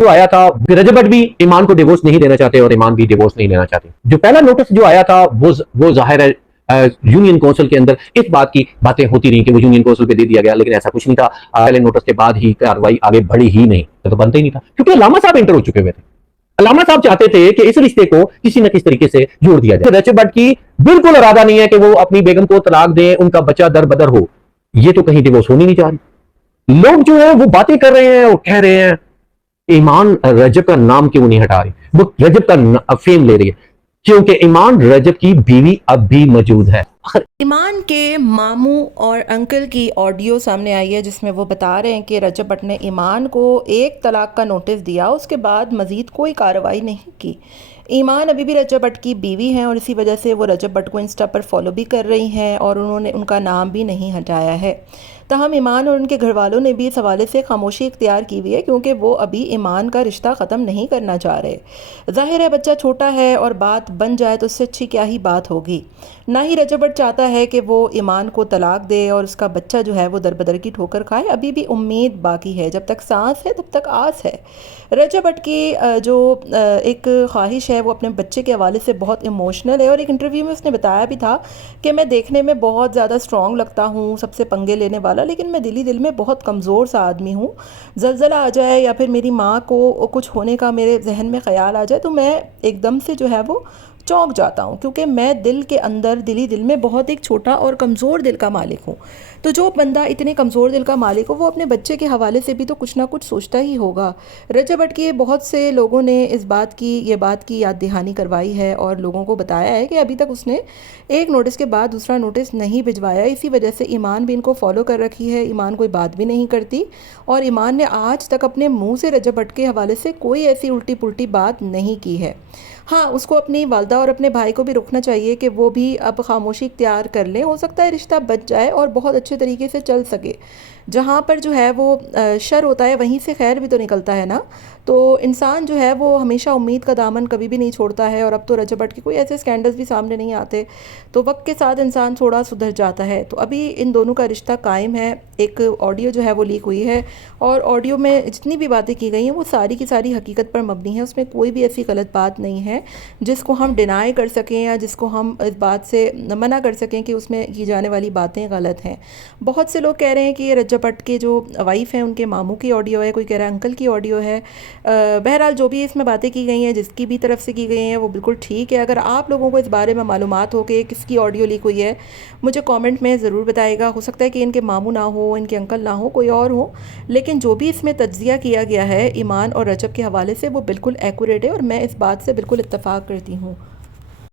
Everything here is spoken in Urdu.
جو آیا تھا رجب بٹ بھی ایمان کو ڈیورس نہیں دینا چاہتے اور ایمان بھی ڈیورس نہیں لینا چاہتے. جو پہلا نوٹس جو آیا تھا وہ ظاہر ہے یونین کونسل کے اندر اس بات کی باتیں ہوتی رہی کہ وہ یونین کونسل پہ دے دیا گیا, لیکن ایسا کچھ نہیں تھا. پہلے نوٹس کے بعد ہی کاروائی آگے بڑھی ہی نہیں, تو بنتا ہی نہیں تھا کیونکہ علامہ صاحب انٹر ہو چکے ہوئے تھے. علامہ صاحب چاہتے تھے کہ اس رشتے کو کسی نہ کسی طریقے سے جوڑ دیا جائے. رجب بٹ کی بالکل ارادہ نہیں ہے کہ وہ اپنی بیگم کو طلاق دیں, ان کا بچہ در بدر ہو. یہ تو کہیں ڈیورس ہونی نہیں چاہ رہی. لوگ جو ہے وہ باتیں کر رہے ہیں اور کہہ رہے ہیں ایمان رجب کا نام کیوں نہیں ہٹا رہی, وہ رجب کا فیم لے رہی ہے کیونکہ ایمان رجب کی بیوی اب بھی موجود ہے. ایمان کے ماموں اور انکل کی آڈیو سامنے آئی ہے جس میں وہ بتا رہے ہیں کہ رجب بٹ نے ایمان کو ایک طلاق کا نوٹس دیا, اس کے بعد مزید کوئی کارروائی نہیں کی. ایمان ابھی بھی رجب بٹ کی بیوی ہیں اور اسی وجہ سے وہ رجب بٹ کو انسٹا پر فالو بھی کر رہی ہیں اور انہوں نے ان کا نام بھی نہیں ہٹایا ہے. تاہم ایمان اور ان کے گھر والوں نے بھی اس حوالے سے خاموشی اختیار کی ہوئی ہے کیونکہ وہ ابھی ایمان کا رشتہ ختم نہیں کرنا چاہ رہے. ظاہر ہے بچہ چھوٹا ہے اور بات بن جائے تو اس سے اچھی کیا ہی بات ہوگی. نہ ہی رجب بٹ چاہتا ہے کہ وہ ایمان کو طلاق دے اور اس کا بچہ جو ہے وہ در بدر کی ٹھوکر کھائے. ابھی بھی امید باقی ہے, جب تک سانس ہے تب تک آس ہے. رجب بٹ کی جو ایک خواہش ہے وہ اپنے بچے کے حوالے سے بہت ایموشنل ہے, اور ایک انٹرویو میں اس نے بتایا بھی تھا کہ میں دیکھنے میں بہت زیادہ اسٹرانگ لگتا ہوں, سب سے پنگے لینے والا, لیکن میں دل میں بہت کمزور سا آدمی ہوں. زلزلہ آ جائے یا پھر میری ماں کو کچھ ہونے کا میرے ذہن میں خیال آ جائے تو میں ایک دم سے جو ہے وہ چونک جاتا ہوں, کیونکہ میں دل کے اندر دل میں بہت ایک چھوٹا اور کمزور دل کا مالک ہوں. تو جو بندہ اتنے کمزور دل کا مالک ہو وہ اپنے بچے کے حوالے سے بھی تو کچھ نہ کچھ سوچتا ہی ہوگا. رجب بٹ کے بہت سے لوگوں نے اس بات کی یاد دہانی کروائی ہے اور لوگوں کو بتایا ہے کہ ابھی تک اس نے ایک نوٹس کے بعد دوسرا نوٹس نہیں بھجوایا. اسی وجہ سے ایمان بھی ان کو فالو کر رکھی ہے. ایمان کوئی بات بھی نہیں کرتی اور ایمان نے آج تک اپنے منہ سے رجب بٹ کے حوالے سے کوئی ایسی الٹی پلٹی بات نہیں کی ہے. ہاں, اس کو اپنی والدہ اور اپنے بھائی کو بھی روکنا چاہیے کہ وہ بھی اب خاموشی اختیار کر لیں. ہو سکتا ہے رشتہ بچ جائے اور بہت اچھے طریقے سے چل سکے. جہاں پر جو ہے وہ شر ہوتا ہے وہیں سے خیر بھی تو نکلتا ہے نا. تو انسان جو ہے وہ ہمیشہ امید کا دامن کبھی بھی نہیں چھوڑتا ہے, اور اب تو رجب بٹ کے کوئی ایسے سکینڈلز بھی سامنے نہیں آتے, تو وقت کے ساتھ انسان تھوڑا سدھر جاتا ہے. تو ابھی ان دونوں کا رشتہ قائم ہے. ایک آڈیو جو ہے وہ لیک ہوئی ہے اور آڈیو میں جتنی بھی باتیں کی گئی ہیں وہ ساری کی ساری حقیقت پر مبنی ہے. اس میں کوئی بھی ایسی غلط بات نہیں ہے جس کو ہم ڈینائی کر سکیں یا جس کو ہم اس بات سے منع کر سکیں کہ اس میں کی جانے والی باتیں غلط ہیں. بہت سے لوگ کہہ رہے ہیں کہ یہ رجب بٹ کے جو وائف ہیں ان کے ماموں کی آڈیو ہے, کوئی کہہ رہا ہے انکل کی آڈیو ہے. بہرحال جو بھی اس میں باتیں کی گئی ہیں جس کی بھی طرف سے کی گئی ہیں وہ بالکل ٹھیک ہے. اگر آپ لوگوں کو اس بارے میں معلومات ہو کہ کس کی آڈیو لیک ہوئی ہے مجھے کامنٹ میں ضرور بتائے گا. ہو سکتا ہے کہ ان کے ماموں نہ ہو, ان کے انکل نہ ہو, کوئی اور ہو, لیکن جو بھی اس میں تجزیہ کیا گیا ہے ایمان اور رجب کے حوالے سے وہ بالکل ایکوریٹ ہے اور میں اس بات سے بالکل اتفاق کرتی ہوں.